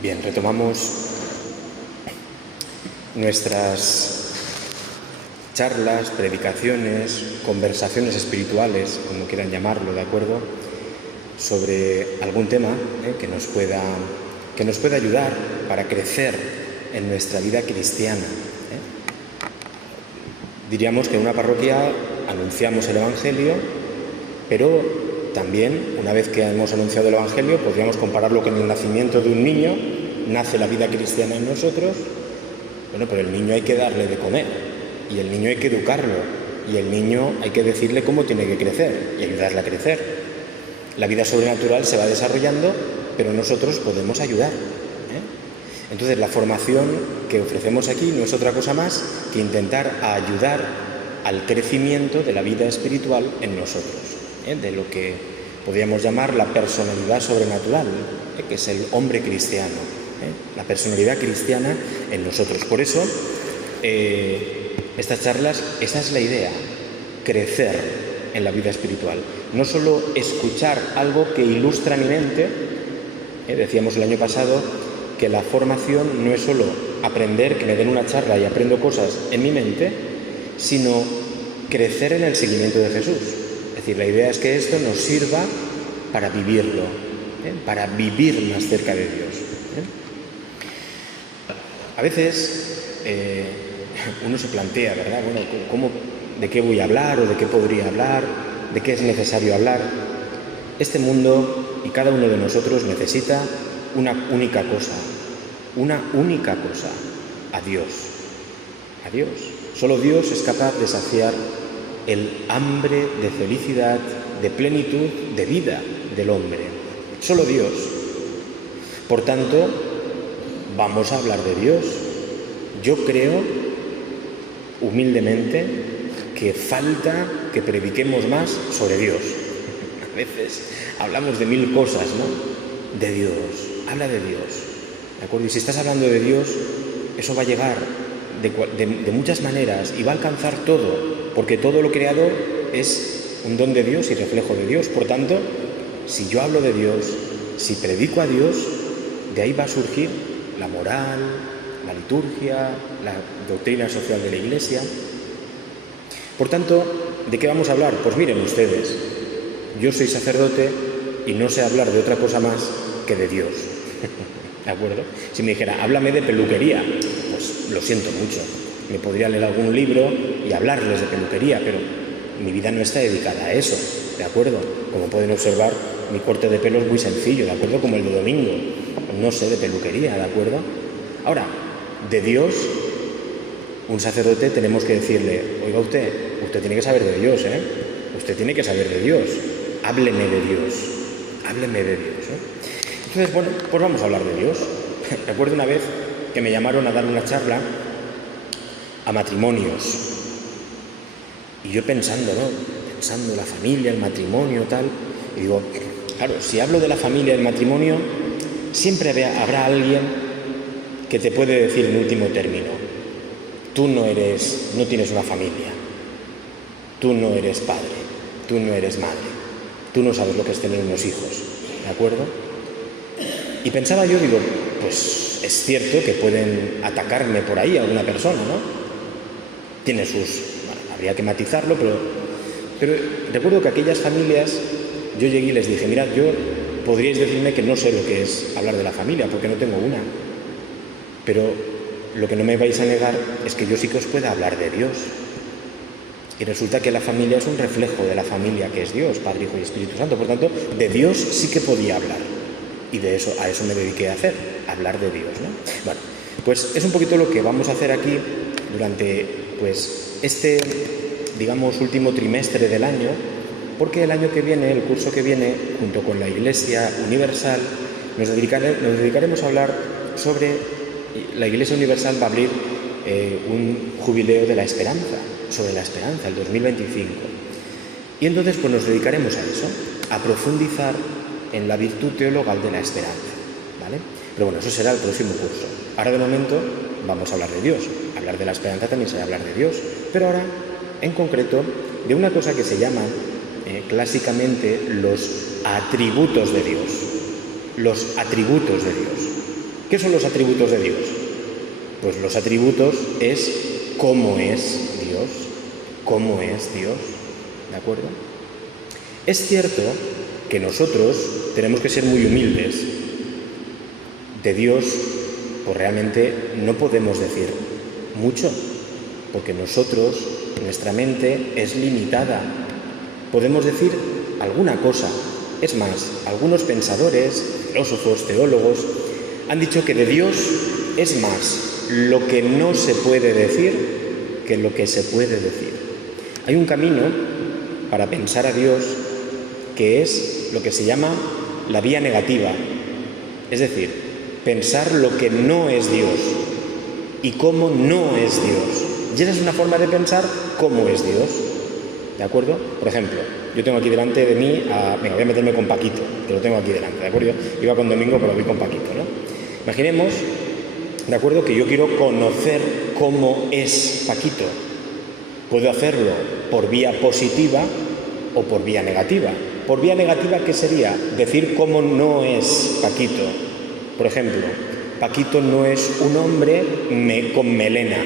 Bien, retomamos nuestras charlas, predicaciones, conversaciones espirituales, como quieran llamarlo, ¿de acuerdo?, sobre algún tema que nos pueda ayudar para crecer en nuestra vida cristiana. Diríamos que en una parroquia anunciamos el Evangelio, pero también, una vez que hemos anunciado el Evangelio, podríamos compararlo con el nacimiento de un niño. Nace la vida cristiana en nosotros, bueno, pero el niño hay que darle de comer, y el niño hay que educarlo, y el niño hay que decirle cómo tiene que crecer, y ayudarle a crecer. La vida sobrenatural se va desarrollando, pero nosotros podemos ayudar. Entonces, la formación que ofrecemos aquí no es otra cosa más que intentar ayudar al crecimiento de la vida espiritual en nosotros, de lo que podríamos llamar la personalidad sobrenatural, que es el hombre cristiano, la personalidad cristiana en nosotros. Por eso, estas charlas, esa es la idea, crecer en la vida espiritual. No solo escuchar algo que ilustra mi mente. Decíamos el año pasado que la formación no es solo aprender, que me den una charla y aprendo cosas en mi mente, sino crecer en el seguimiento de Jesús. Es decir, la idea es que esto nos sirva para vivirlo, para vivir más cerca de Dios. A veces uno se plantea, ¿verdad?, bueno, ¿de qué voy a hablar o de qué podría hablar? ¿De qué es necesario hablar? Este mundo y cada uno de nosotros necesita una única cosa, a Dios. A Dios. Solo Dios es capaz de saciar el hambre de felicidad, de plenitud, de vida del hombre. Solo Dios. Por tanto, vamos a hablar de Dios. Yo creo, humildemente, que falta que prediquemos más sobre Dios. A veces hablamos de mil cosas, ¿no? De Dios. Habla de Dios. ¿De acuerdo? Y si estás hablando de Dios, eso va a llegar de muchas maneras y va a alcanzar todo, porque todo lo creado es un don de Dios y reflejo de Dios. Por tanto, si yo hablo de Dios, si predico a Dios, de ahí va a surgir la moral, la liturgia, la doctrina social de la Iglesia. Por tanto, ¿de qué vamos a hablar? Pues miren ustedes, yo soy sacerdote y no sé hablar de otra cosa más que de Dios. ¿De acuerdo? Si me dijera, háblame de peluquería, pues lo siento mucho. Me podría leer algún libro y hablarles de peluquería, pero mi vida no está dedicada a eso, ¿de acuerdo? Como pueden observar, mi corte de pelo es muy sencillo, ¿de acuerdo? Como el de domingo. No sé de peluquería, ¿de acuerdo? Ahora, de Dios, un sacerdote tenemos que decirle, oiga usted tiene que saber de Dios, Usted tiene que saber de Dios. Hábleme de Dios. Hábleme de Dios, Entonces, bueno, pues vamos a hablar de Dios. Recuerdo una vez que me llamaron a dar una charla a matrimonios. Y yo pensando la familia, el matrimonio, tal. Y digo, claro, si hablo de la familia, el matrimonio, siempre habrá alguien que te puede decir en último término, tú no tienes una familia, tú no eres padre, tú no eres madre, tú no sabes lo que es tener unos hijos, ¿de acuerdo? Y pensaba yo, digo, pues es cierto que pueden atacarme por ahí a alguna persona, ¿no? Tiene habría que matizarlo, pero recuerdo que aquellas familias, yo llegué y les dije, mirad, podríais decirme que no sé lo que es hablar de la familia, porque no tengo una, pero lo que no me vais a negar es que yo sí que os pueda hablar de Dios. Y resulta que la familia es un reflejo de la familia que es Dios, Padre, Hijo y Espíritu Santo. Por tanto, de Dios sí que podía hablar. Y a eso me dediqué a hacer, hablar de Dios, ¿no? Bueno, pues es un poquito lo que vamos a hacer aquí durante este, digamos, último trimestre del año, porque el año que viene, el curso que viene, junto con la Iglesia Universal, nos dedicaremos a hablar sobre, la Iglesia Universal va a abrir un jubileo de la esperanza, sobre la esperanza, el 2025. Y entonces pues nos dedicaremos a eso, a profundizar en la virtud teologal de la esperanza, ¿vale? Pero bueno, eso será el próximo curso. Ahora de momento vamos a hablar de Dios. Hablar de la esperanza también será hablar de Dios. Pero ahora, en concreto, de una cosa que se llama clásicamente los atributos de Dios. Los atributos de Dios. ¿Qué son los atributos de Dios? Pues los atributos es cómo es Dios, cómo es Dios, ¿de acuerdo? Es cierto que nosotros tenemos que ser muy humildes. De Dios, pues realmente no podemos decir mucho, porque nuestra mente es limitada. Podemos decir alguna cosa. Es más, algunos pensadores, filósofos, teólogos, han dicho que de Dios es más lo que no se puede decir que lo que se puede decir. Hay un camino para pensar a Dios que es lo que se llama la vía negativa, es decir, pensar lo que no es Dios y cómo no es Dios. Y esa es una forma de pensar cómo es Dios, ¿de acuerdo? Por ejemplo, yo tengo aquí delante de mí, venga, voy a meterme con Paquito, que lo tengo aquí delante, ¿de acuerdo? Iba con Domingo, pero voy con Paquito, ¿no? Imaginemos, ¿de acuerdo?, que yo quiero conocer cómo es Paquito. Puedo hacerlo por vía positiva o por vía negativa. Por vía negativa, ¿qué sería? Decir cómo no es Paquito. Por ejemplo, Paquito no es un hombre con melena,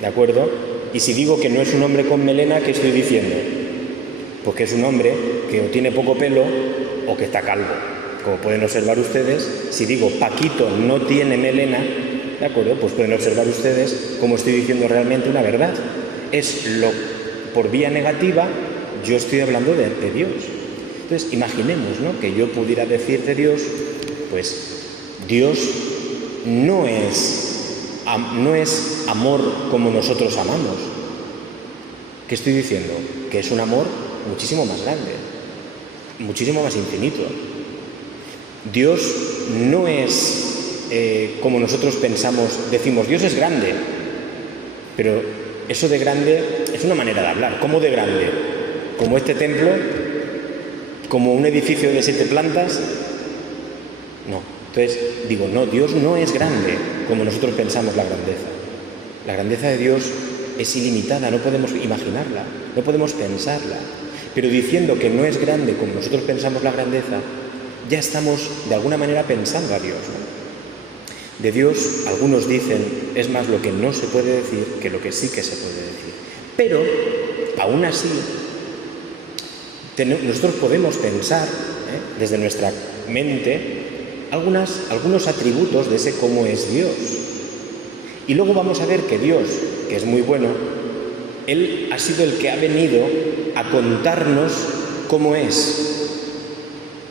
¿de acuerdo? Y si digo que no es un hombre con melena, ¿qué estoy diciendo? Pues que es un hombre que o tiene poco pelo o que está calvo. Como pueden observar ustedes, si digo Paquito no tiene melena, ¿de acuerdo? Pues pueden observar ustedes cómo estoy diciendo realmente una verdad. Por vía negativa, yo estoy hablando de Dios. Entonces, imaginemos, ¿no?, que yo pudiera decir de Dios, pues Dios no es amor como nosotros amamos. ¿Qué estoy diciendo? Que es un amor muchísimo más grande, muchísimo más infinito. Dios no es como nosotros pensamos, decimos, Dios es grande, pero eso de grande es una manera de hablar. ¿Cómo de grande? ¿Como este templo? ¿Como un edificio de 7 plantas? No. Entonces digo, no, Dios no es grande como nosotros pensamos la grandeza. La grandeza de Dios es ilimitada, no podemos imaginarla, no podemos pensarla. Pero diciendo que no es grande como nosotros pensamos la grandeza, ya estamos de alguna manera pensando a Dios, ¿no? De Dios, algunos dicen, es más lo que no se puede decir que lo que sí que se puede decir. Pero, aún así, nosotros podemos pensar, desde nuestra mente, algunos atributos de ese cómo es Dios. Y luego vamos a ver que Dios, que es muy bueno, Él ha sido el que ha venido a contarnos cómo es.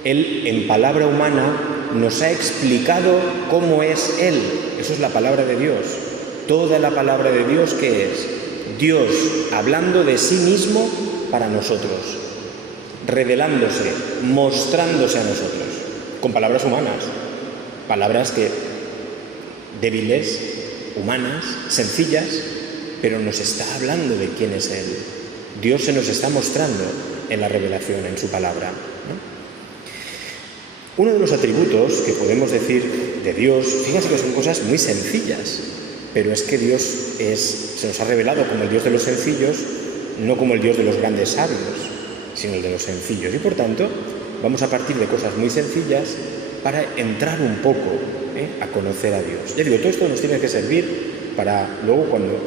Él, en palabra humana, nos ha explicado cómo es Él. Eso es la palabra de Dios. Toda la palabra de Dios, ¿qué es? Dios hablando de sí mismo para nosotros, revelándose, mostrándose a nosotros, con palabras humanas, palabras débiles, humanas, sencillas, pero nos está hablando de quién es Él. Dios se nos está mostrando en la revelación, en su palabra, ¿no? Uno de los atributos que podemos decir de Dios, fíjense que son cosas muy sencillas, pero es que Dios se nos ha revelado como el Dios de los sencillos, no como el Dios de los grandes sabios, sino el de los sencillos. Y por tanto, vamos a partir de cosas muy sencillas para entrar un poco a conocer a Dios. Ya digo, todo esto nos tiene que servir para luego cuando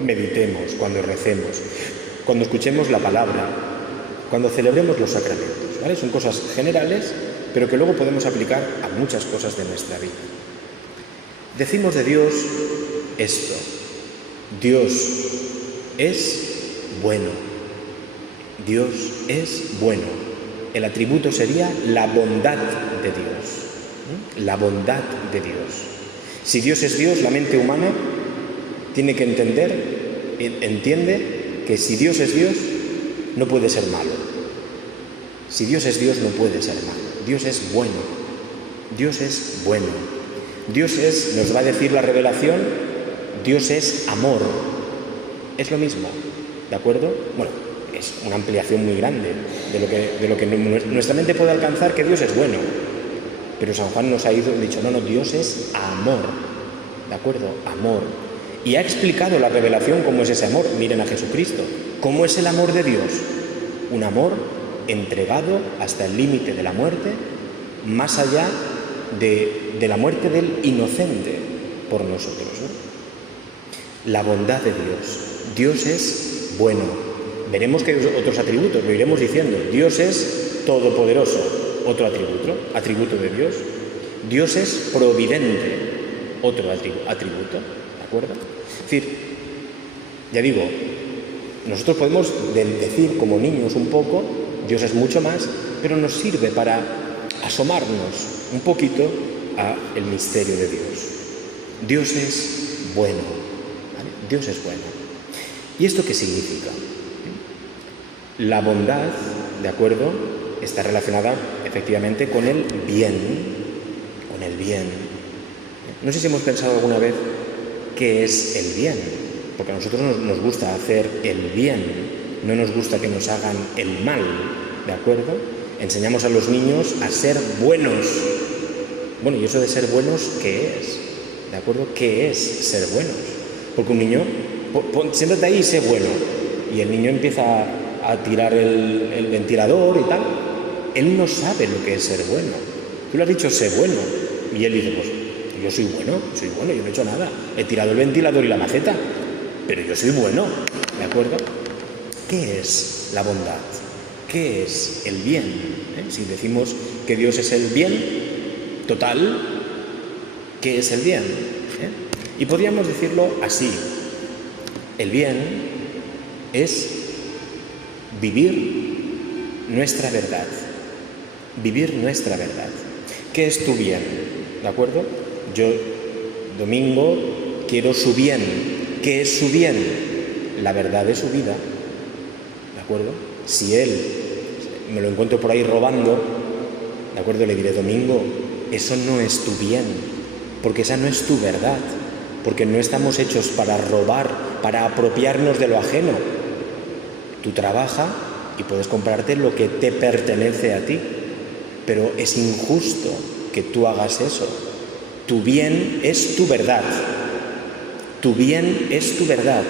meditemos, cuando recemos, cuando escuchemos la palabra, cuando celebremos los sacramentos, ¿vale? Son cosas generales, pero que luego podemos aplicar a muchas cosas de nuestra vida. Decimos de Dios esto: Dios es bueno. Dios es bueno. El atributo sería la bondad de Dios. La bondad de Dios. Si Dios es Dios, la mente humana tiene que entiende que si Dios es Dios, no puede ser malo. Si Dios es Dios, no puede ser malo. Dios es bueno. Dios es bueno. Nos va a decir la revelación, Dios es amor. Es lo mismo, ¿de acuerdo? Bueno, es una ampliación muy grande de lo que nuestra mente puede alcanzar, que Dios es bueno. Pero San Juan nos ha dicho, no, Dios es amor, ¿de acuerdo? Amor. Y ha explicado la revelación cómo es ese amor. Miren a Jesucristo. ¿Cómo es el amor de Dios? Un amor entregado hasta el límite de la muerte, más allá de la muerte del inocente por nosotros, ¿no? La bondad de Dios. Dios es bueno. Veremos que hay otros atributos, lo iremos diciendo. Dios es todopoderoso, otro atributo de Dios. Dios es providente, otro atributo, ¿de acuerdo? Es decir, ya digo, nosotros podemos decir como niños un poco, Dios es mucho más, pero nos sirve para asomarnos un poquito al misterio de Dios. Dios es bueno, ¿vale? Dios es bueno. ¿Y esto qué significa? La bondad, ¿de acuerdo?, está relacionada efectivamente con el bien, No sé si hemos pensado alguna vez qué es el bien, porque a nosotros nos gusta hacer el bien, no nos gusta que nos hagan el mal, ¿de acuerdo? Enseñamos a los niños a ser buenos. Bueno, ¿y eso de ser buenos qué es? ¿De acuerdo? ¿Qué es ser buenos? Porque un niño, siéntate ahí y sé bueno, y el niño empieza a tirar el ventilador y tal. Él no sabe lo que es ser bueno. Tú le has dicho sé bueno, y él dice, pues yo soy bueno, yo no he hecho nada. He tirado el ventilador y la maceta, pero yo soy bueno, ¿de acuerdo? ¿Qué es la bondad? ¿Qué es el bien? Si decimos que Dios es el bien total, ¿qué es el bien? Y podríamos decirlo así. El bien es vivir nuestra verdad. Vivir nuestra verdad. ¿Qué es tu bien? ¿De acuerdo? Yo, Domingo, quiero su bien. ¿Qué es su bien? La verdad de su vida. ¿De acuerdo? Si él me lo encuentro por ahí robando, ¿de acuerdo? Le diré, Domingo, eso no es tu bien, porque esa no es tu verdad, porque no estamos hechos para robar, para apropiarnos de lo ajeno. Tú trabaja y puedes comprarte lo que te pertenece a ti, pero es injusto que tú hagas eso. Tu bien es tu verdad. Tu bien es tu verdad,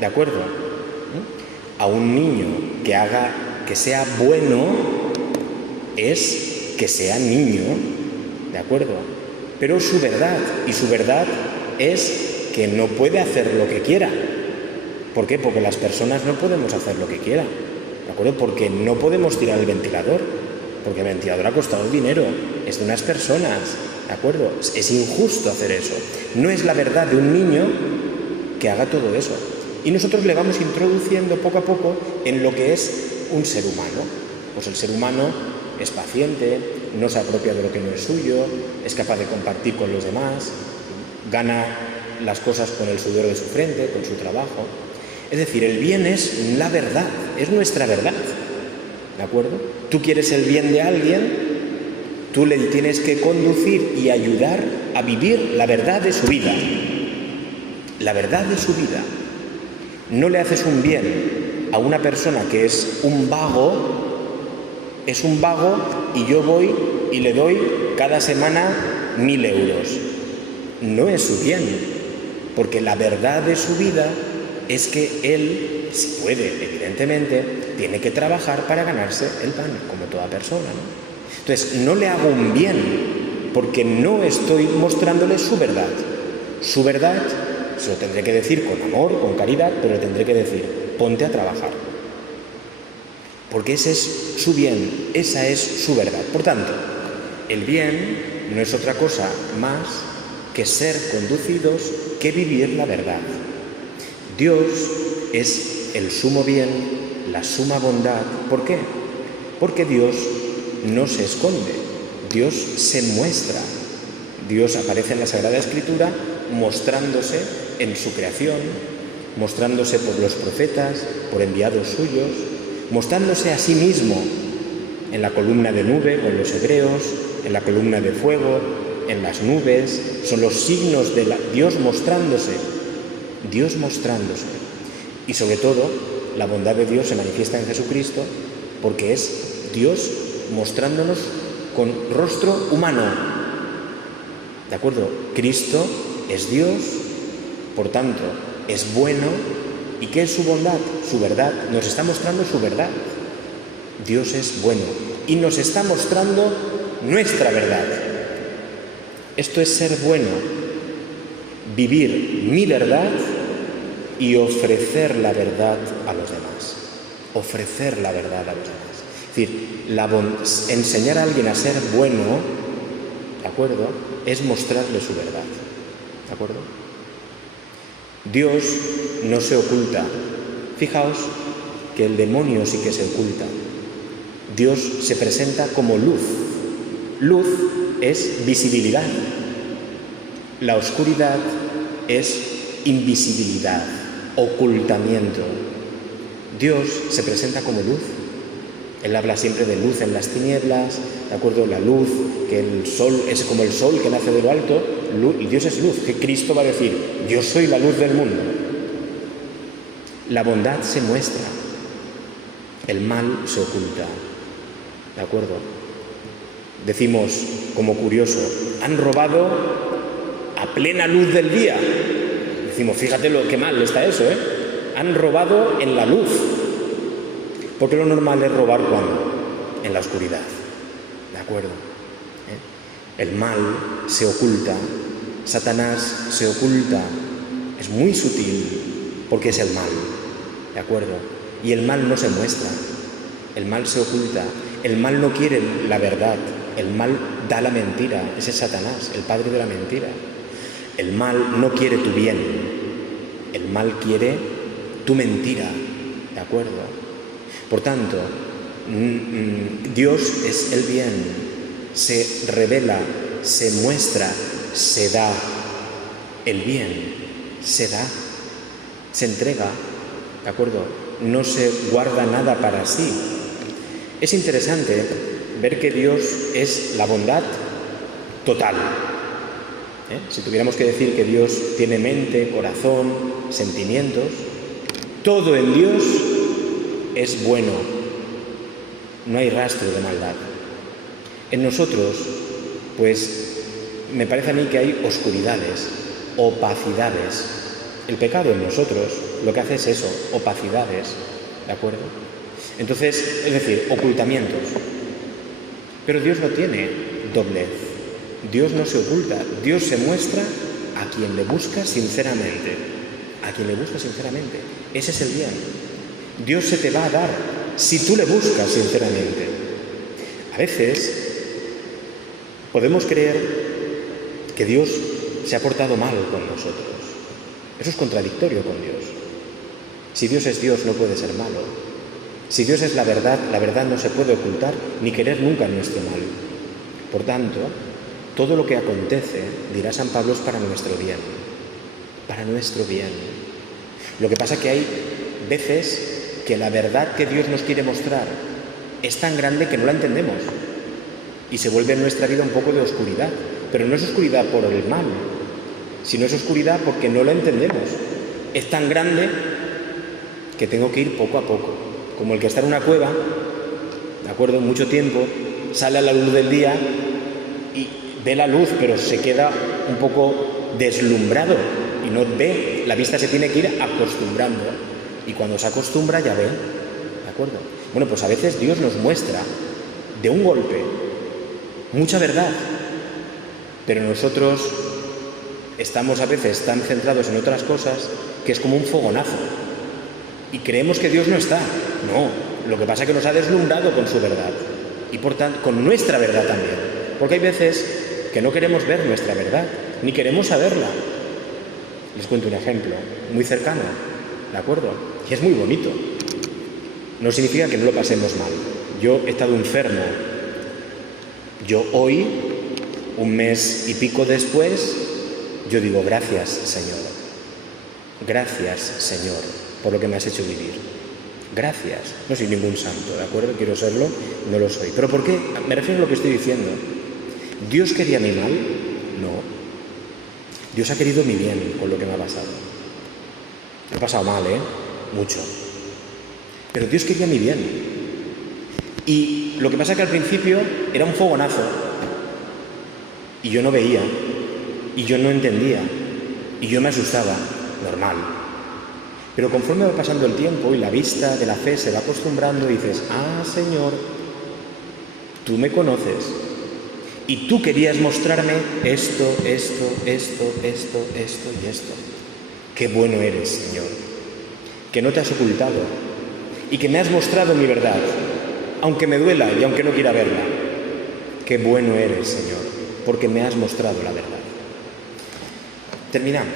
¿de acuerdo? A un niño que sea bueno es que sea niño, ¿de acuerdo? Pero su verdad, y su verdad es que no puede hacer lo que quiera. ¿Por qué? Porque las personas no podemos hacer lo que quieran, ¿de acuerdo? Porque no podemos tirar el ventilador, porque el ventilador ha costado dinero, es de unas personas, ¿de acuerdo? Es injusto hacer eso. No es la verdad de un niño que haga todo eso. Y nosotros le vamos introduciendo poco a poco en lo que es un ser humano. Pues el ser humano es paciente, no se apropia de lo que no es suyo, es capaz de compartir con los demás, gana las cosas con el sudor de su frente, con su trabajo. Es decir, el bien es la verdad, es nuestra verdad, ¿de acuerdo? Tú quieres el bien de alguien, tú le tienes que conducir y ayudar a vivir la verdad de su vida. La verdad de su vida. No le haces un bien a una persona que es un vago y yo voy y le doy cada semana 1.000 euros. No es su bien, porque la verdad de su vida es que él, si puede, evidentemente, tiene que trabajar para ganarse el pan, como toda persona, ¿no? Entonces, no le hago un bien, porque no estoy mostrándole su verdad. Su verdad se lo tendré que decir con amor, con caridad, pero le tendré que decir, ponte a trabajar. Porque ese es su bien, esa es su verdad. Por tanto, el bien no es otra cosa más que ser conducidos, que vivir la verdad. Dios es el sumo bien, la suma bondad. ¿Por qué? Porque Dios no se esconde, Dios se muestra. Dios aparece en la Sagrada Escritura mostrándose en su creación, mostrándose por los profetas, por enviados suyos, mostrándose a sí mismo en la columna de nube con los hebreos, en la columna de fuego, en las nubes. Son los signos de Dios mostrándose. Dios mostrándose. Y sobre todo, la bondad de Dios se manifiesta en Jesucristo porque es Dios mostrándonos con rostro humano. ¿De acuerdo? Cristo es Dios, por tanto, es bueno. ¿Y qué es su bondad? Su verdad. Nos está mostrando su verdad. Dios es bueno y nos está mostrando nuestra verdad. Esto es ser bueno, vivir mi verdad y ofrecer la verdad a los demás. Ofrecer la verdad a los demás. Es decir, enseñar a alguien a ser bueno, ¿de acuerdo?, es mostrarle su verdad. ¿De acuerdo? Dios no se oculta. Fijaos que el demonio sí que se oculta. Dios se presenta como luz. Luz es visibilidad. La oscuridad es invisibilidad, ocultamiento. Dios se presenta como luz. Él habla siempre de luz en las tinieblas, ¿de acuerdo? La luz, que el sol es como el sol que nace de lo alto, y Dios es luz, que Cristo va a decir, yo soy la luz del mundo. La bondad se muestra, el mal se oculta, ¿de acuerdo? Decimos, como curioso, han robado a plena luz del día. Decimos, fíjate qué mal está eso, ¿eh? Han robado en la luz. Porque lo normal es robar ¿cuándo? En la oscuridad. ¿De acuerdo? El mal se oculta, Satanás se oculta, es muy sutil porque es el mal. ¿De acuerdo? Y el mal no se muestra, el mal se oculta, el mal no quiere la verdad, el mal da la mentira, ese es Satanás, el padre de la mentira. El mal no quiere tu bien, el mal quiere tu mentira. ¿De acuerdo? Por tanto, Dios es el bien, se revela, se muestra, se da. El bien se da, se entrega, ¿de acuerdo? No se guarda nada para sí. Es interesante ver que Dios es la bondad total. Si tuviéramos que decir que Dios tiene mente, corazón, sentimientos, todo en Dios es bueno, no hay rastro de maldad. En nosotros, pues, me parece a mí que hay oscuridades, opacidades. El pecado en nosotros lo que hace es eso, opacidades, ¿de acuerdo? Entonces, es decir, ocultamientos. Pero Dios no tiene doblez, Dios no se oculta, Dios se muestra a quien le busca sinceramente, a quien le busca sinceramente. Ese es el bien. Dios se te va a dar si tú le buscas sinceramente. A veces podemos creer que Dios se ha portado mal con nosotros. Eso es contradictorio con Dios. Si Dios es Dios, no puede ser malo. Si Dios es la verdad no se puede ocultar ni querer nunca nuestro mal. Por tanto, todo lo que acontece, dirá San Pablo, es para nuestro bien. Para nuestro bien. Lo que pasa es que hay veces que la verdad que Dios nos quiere mostrar es tan grande que no la entendemos y se vuelve en nuestra vida un poco de oscuridad, pero no es oscuridad por el mal, sino es oscuridad porque no la entendemos. Es tan grande que tengo que ir poco a poco, como el que está en una cueva, ¿de acuerdo?, mucho tiempo, sale a la luz del día y ve la luz, pero se queda un poco deslumbrado y no ve, la vista se tiene que ir acostumbrando. Y cuando se acostumbra ya ve, ¿de acuerdo? Bueno, pues a veces Dios nos muestra de un golpe mucha verdad, pero nosotros estamos a veces tan centrados en otras cosas que es como un fogonazo y creemos que Dios no está. No, lo que pasa es que nos ha deslumbrado con su verdad y por tanto con nuestra verdad también, porque hay veces que no queremos ver nuestra verdad ni queremos saberla. Les cuento un ejemplo muy cercano, ¿de acuerdo? Y es muy bonito. No significa que no lo pasemos mal. Yo he estado enfermo. Yo hoy, un mes y pico después, yo digo, gracias, Señor. Gracias, Señor, por lo que me has hecho vivir. Gracias. No soy ningún santo, ¿de acuerdo? Quiero serlo, no lo soy. ¿Pero por qué? Me refiero a lo que estoy diciendo. ¿Dios quería mi mal? No. Dios ha querido mi bien con lo que me ha pasado. Me ha pasado mal, mucho. Pero Dios quería mi bien. Y lo que pasa es que al principio era un fogonazo. Y yo no veía. Y yo no entendía. Y yo me asustaba. Normal. Pero conforme va pasando el tiempo y la vista de la fe se va acostumbrando y dices, ah, Señor, tú me conoces. Y tú querías mostrarme esto y esto. Qué bueno eres, Señor, que no te has ocultado y que me has mostrado mi verdad, aunque me duela y aunque no quiera verla. Qué bueno eres, Señor, porque me has mostrado la verdad. Terminamos.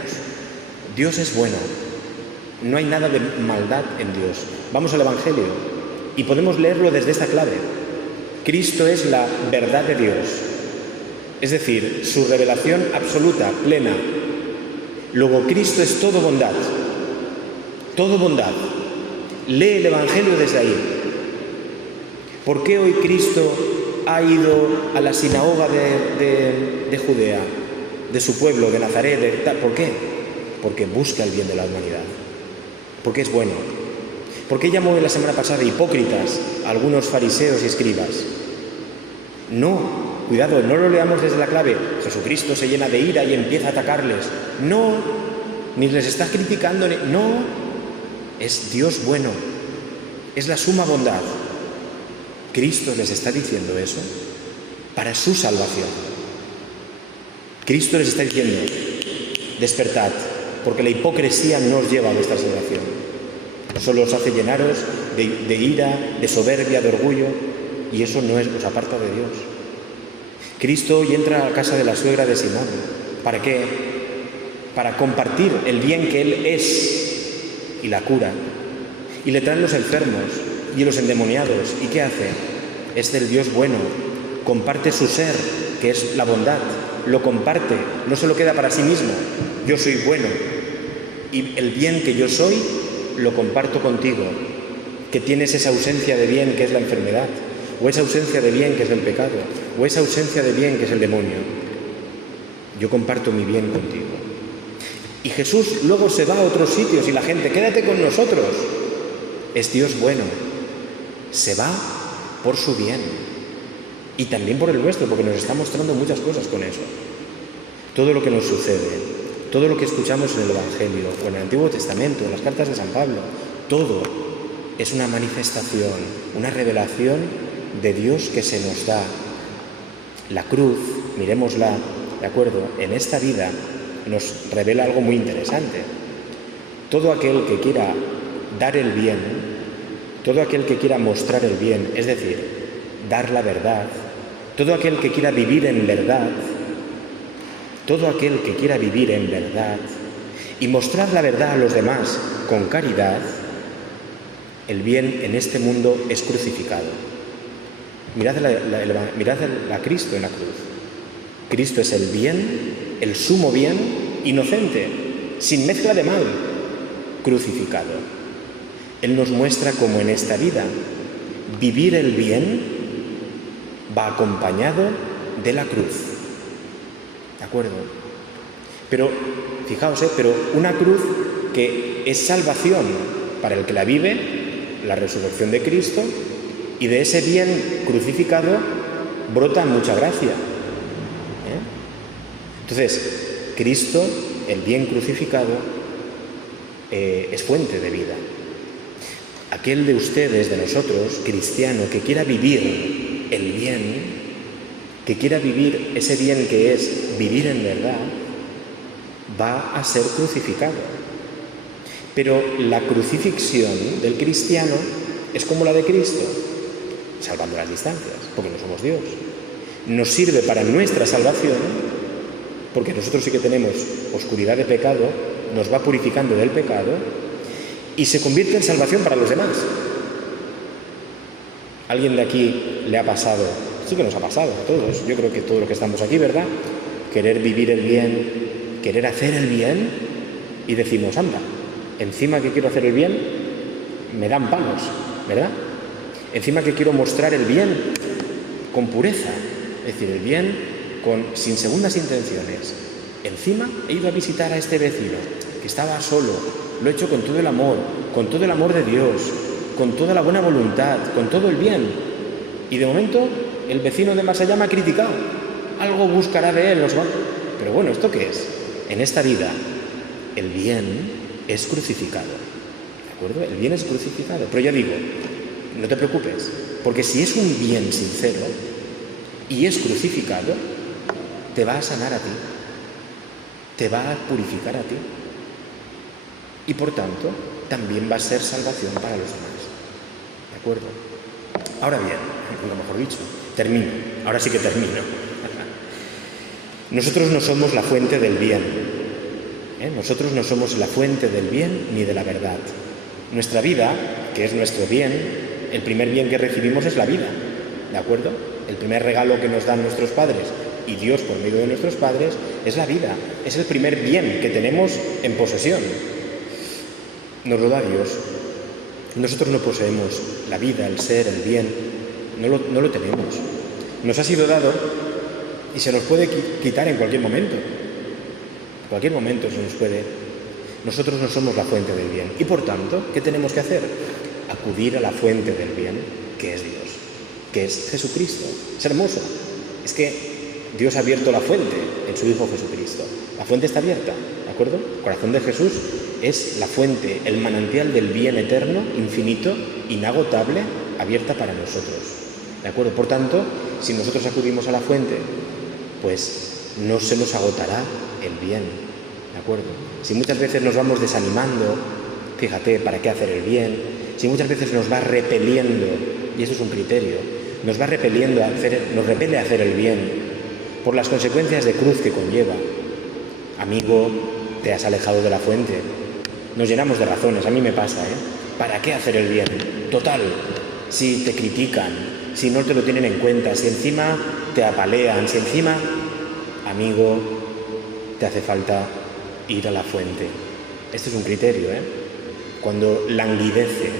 Dios es bueno. No hay nada de maldad en Dios. Vamos al Evangelio y podemos leerlo desde esta clave. Cristo es la verdad de Dios, es decir, su revelación absoluta, plena. Luego Cristo es todo bondad, todo bondad. Lee el Evangelio desde ahí. ¿Por qué hoy Cristo ha ido a la sinagoga de Judea, de su pueblo, de Nazaret? ¿Por qué? Porque busca el bien de la humanidad, porque es bueno. ¿Por qué llamó la semana pasada hipócritas a algunos fariseos y escribas? No, cuidado, no lo leamos desde la clave. Jesucristo se llena de ira y empieza a atacarles. No, ni les está criticando, no. Es Dios bueno, es la suma bondad. Cristo les está diciendo eso para su salvación. Cristo les está diciendo, despertad, porque la hipocresía no os lleva a vuestra salvación. Solo os hace llenaros de ira, de soberbia, de orgullo, y eso no os aparta de Dios. Cristo hoy entra a la casa de la suegra de Simón. ¿Para qué? Para compartir el bien que Él es y la cura. Y le traen los enfermos y los endemoniados. ¿Y qué hace? Es del Dios bueno. Comparte su ser, que es la bondad. Lo comparte, no se lo queda para sí mismo. Yo soy bueno y el bien que yo soy lo comparto contigo, que tienes esa ausencia de bien que es la enfermedad, o esa ausencia de bien que es el pecado, o esa ausencia de bien que es el demonio. Yo comparto mi bien contigo. Y Jesús luego se va a otros sitios y la gente, quédate con nosotros. Es Dios bueno. Se va por su bien y también por el nuestro, porque nos está mostrando muchas cosas con eso. Todo lo que nos sucede, todo lo que escuchamos en el Evangelio, o en el Antiguo Testamento, en las cartas de San Pablo, todo es una manifestación, una revelación de Dios que se nos da. La cruz, miremosla, ¿de acuerdo? En esta vida nos revela algo muy interesante. Todo aquel que quiera dar el bien, todo aquel que quiera mostrar el bien, es decir, dar la verdad, todo aquel que quiera vivir en verdad, todo aquel que quiera vivir en verdad y mostrar la verdad a los demás con caridad, el bien en este mundo es crucificado. Mirad a Cristo en la cruz. Cristo es el bien, el sumo bien, inocente, sin mezcla de mal, crucificado. Él nos muestra cómo en esta vida vivir el bien va acompañado de la cruz. ¿De acuerdo? Pero, fijaos, pero una cruz que es salvación para el que la vive, la resurrección de Cristo, y de ese bien crucificado brota mucha gracia. Entonces, Cristo, el bien crucificado, es fuente de vida. Aquel de ustedes, de nosotros, cristiano, que quiera vivir el bien, que quiera vivir ese bien que es vivir en verdad, va a ser crucificado. Pero la crucifixión del cristiano es como la de Cristo, salvando las distancias, porque no somos Dios. Nos sirve para nuestra salvación, porque nosotros sí que tenemos oscuridad de pecado, nos va purificando del pecado y se convierte en salvación para los demás. ¿Alguien de aquí le ha pasado? Sí que nos ha pasado a todos, yo creo que todos los que estamos aquí, ¿verdad? Querer vivir el bien, querer hacer el bien y decimos, anda, encima que quiero hacer el bien, me dan palos, ¿verdad? Encima que quiero mostrar el bien con pureza, es decir, el bien sin segundas intenciones. Encima he ido a visitar a este vecino que estaba solo, lo he hecho con todo el amor de Dios, con toda la buena voluntad, con todo el bien. Y de momento el vecino de más allá me ha criticado. Algo buscará de él, pero bueno, ¿esto qué es? En esta vida el bien es crucificado, ¿de acuerdo? El bien es crucificado, pero ya digo, no te preocupes, porque si es un bien sincero, y es crucificado, te va a sanar a ti, te va a purificar a ti y por tanto también va a ser salvación para los demás. ¿De acuerdo? Ahora bien, lo mejor dicho, termino, ahora sí que termino. Nosotros no somos la fuente del bien, nosotros no somos la fuente del bien ni de la verdad. Nuestra vida, que es nuestro bien, el primer bien que recibimos es la vida, ¿de acuerdo? El primer regalo que nos dan nuestros padres y Dios por medio de nuestros padres es la vida, es el primer bien que tenemos en posesión. Nos lo da Dios. Nosotros no poseemos la vida, el ser, el bien, no lo tenemos. Nos ha sido dado y se nos puede quitar en cualquier momento. En cualquier momento se nos puede. Nosotros no somos la fuente del bien y por tanto, ¿qué tenemos que hacer? Acudir a la fuente del bien, que es Dios, que es Jesucristo. Es hermoso. Es que Dios ha abierto la fuente en su Hijo Jesucristo. La fuente está abierta, ¿de acuerdo? El corazón de Jesús es la fuente, el manantial del bien eterno, infinito, inagotable, abierta para nosotros. ¿De acuerdo? Por tanto, si nosotros acudimos a la fuente, pues no se nos agotará el bien. ¿De acuerdo? Si muchas veces nos vamos desanimando, fíjate, ¿para qué hacer el bien? Si muchas veces nos va repeliendo, y eso es un criterio, nos repele a hacer el bien, por las consecuencias de cruz que conlleva. Amigo, te has alejado de la fuente. Nos llenamos de razones, a mí me pasa, ¿Para qué hacer el bien? Total, si te critican, si no te lo tienen en cuenta, si encima te apalean, si encima, amigo, te hace falta ir a la fuente. Este es un criterio, Cuando languidece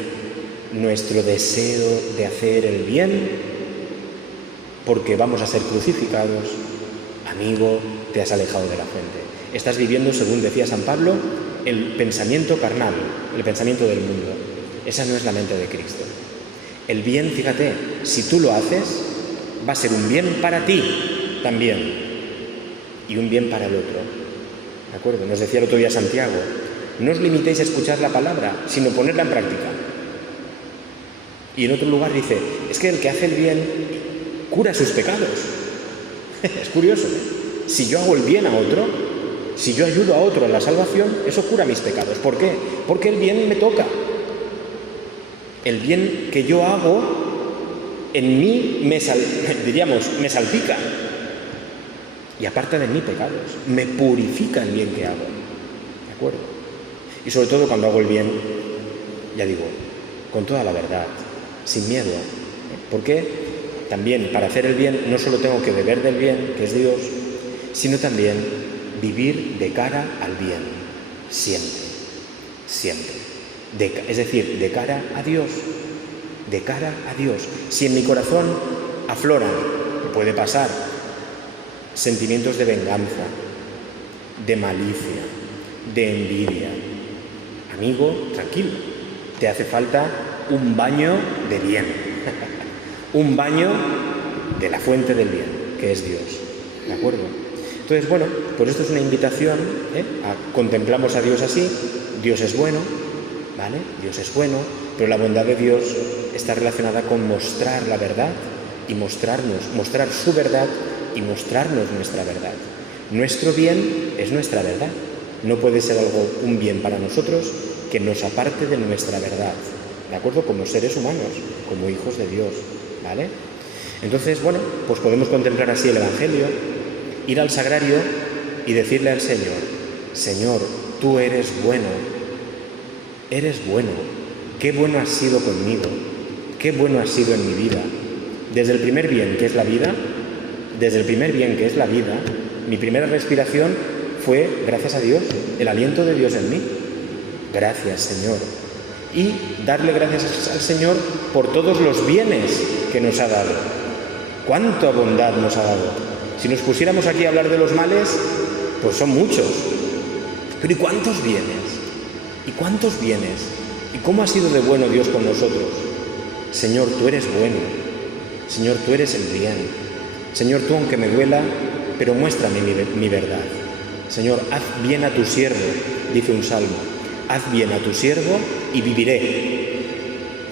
nuestro deseo de hacer el bien, porque vamos a ser crucificados, amigo, te has alejado de la fuente. Estás viviendo, según decía San Pablo, el pensamiento carnal, el pensamiento del mundo. Esa no es la mente de Cristo. El bien, fíjate, si tú lo haces, va a ser un bien para ti también y un bien para el otro. ¿De acuerdo? Nos decía el otro día Santiago, no os limitéis a escuchar la palabra, sino ponerla en práctica. Y en otro lugar dice, es que el que hace el bien cura sus pecados. Es curioso, Si yo hago el bien a otro, si yo ayudo a otro en la salvación, eso cura mis pecados. ¿Por qué? Porque el bien me toca. El bien que yo hago en mí me salpica y aparta de mí pecados, me purifica el bien que hago. ¿De acuerdo? Y sobre todo cuando hago el bien, ya digo, con toda la verdad, sin miedo. ¿Por qué? También para hacer el bien no solo tengo que beber del bien, que es Dios, sino también vivir de cara al bien, siempre, siempre. Es decir, de cara a Dios, de cara a Dios. Si en mi corazón afloran, que puede pasar, sentimientos de venganza, de malicia, de envidia, amigo, tranquilo, te hace falta un baño de bien. Un baño de la fuente del bien, que es Dios. ¿De acuerdo? Entonces, bueno, pues esto es una invitación, contemplamos a Dios así, Dios es bueno, ¿vale? Dios es bueno, pero la bondad de Dios está relacionada con mostrar la verdad y mostrar su verdad y mostrarnos nuestra verdad. Nuestro bien es nuestra verdad. No puede ser un bien para nosotros que nos aparte de nuestra verdad, ¿de acuerdo? Como seres humanos, como hijos de Dios. ¿Vale? Entonces, bueno, pues podemos contemplar así el Evangelio, ir al sagrario y decirle al Señor, Señor, tú eres bueno, qué bueno has sido conmigo, qué bueno has sido en mi vida. Desde el primer bien que es la vida, mi primera respiración fue, gracias a Dios, el aliento de Dios en mí. Gracias, Señor. Y darle gracias al Señor por todos los bienes que nos ha dado. ¡Cuánta bondad nos ha dado! Si nos pusiéramos aquí a hablar de los males, pues son muchos. Pero ¿y cuántos bienes? ¿Y cuántos bienes? ¿Y cómo ha sido de bueno Dios con nosotros? Señor, tú eres bueno. Señor, tú eres el bien. Señor, tú aunque me duela, pero muéstrame mi verdad. Señor, haz bien a tu siervo, dice un salmo. Haz bien a tu siervo y viviré.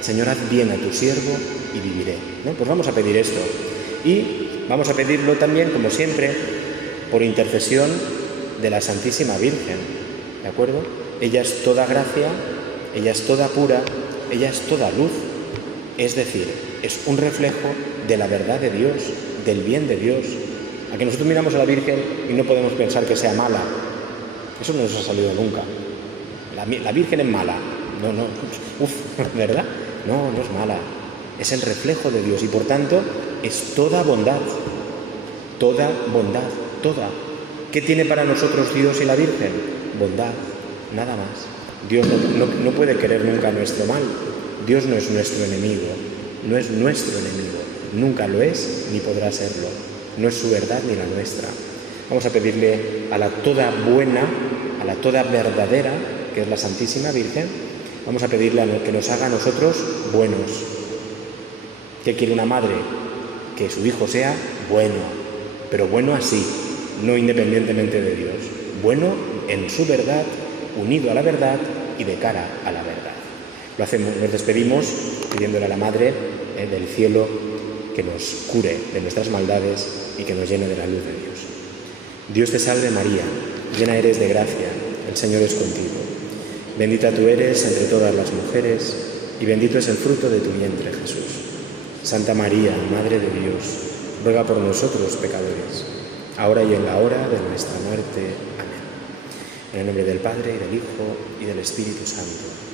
Señor, haz bien a tu siervo y viviré. ¿No? Pues vamos a pedir esto. Y Vamos a pedirlo también, como siempre, por intercesión de la Santísima Virgen, ¿de acuerdo? Ella es toda gracia, ella es toda pura, ella es toda luz, es decir, es un reflejo de la verdad de Dios, del bien de Dios. A que nosotros miramos a la Virgen y no podemos pensar que sea mala, eso no nos ha salido nunca. La Virgen es mala, ¿verdad? No, no es mala, es el reflejo de Dios y por tanto es toda bondad, toda bondad, toda. ¿Qué tiene para nosotros Dios y la Virgen? Bondad, nada más. Dios no puede querer nunca nuestro mal. Dios no es nuestro enemigo, no es nuestro enemigo, nunca lo es ni podrá serlo. No es su verdad ni la nuestra. Vamos a pedirle a la toda buena, a la toda verdadera, que es la Santísima Virgen, vamos a pedirle que nos haga a nosotros buenos. ¿Qué quiere una madre? Que su hijo sea bueno, pero bueno así, no independientemente de Dios. Bueno en su verdad, unido a la verdad y de cara a la verdad. Lo hacemos, nos despedimos pidiéndole a la Madre del cielo que nos cure de nuestras maldades y que nos llene de la luz de Dios. Dios te salve María, llena eres de gracia, el Señor es contigo. Bendita tú eres entre todas las mujeres y bendito es el fruto de tu vientre, Jesús. Santa María, Madre de Dios, ruega por nosotros pecadores, ahora y en la hora de nuestra muerte. Amén. En el nombre del Padre, y del Hijo, y del Espíritu Santo.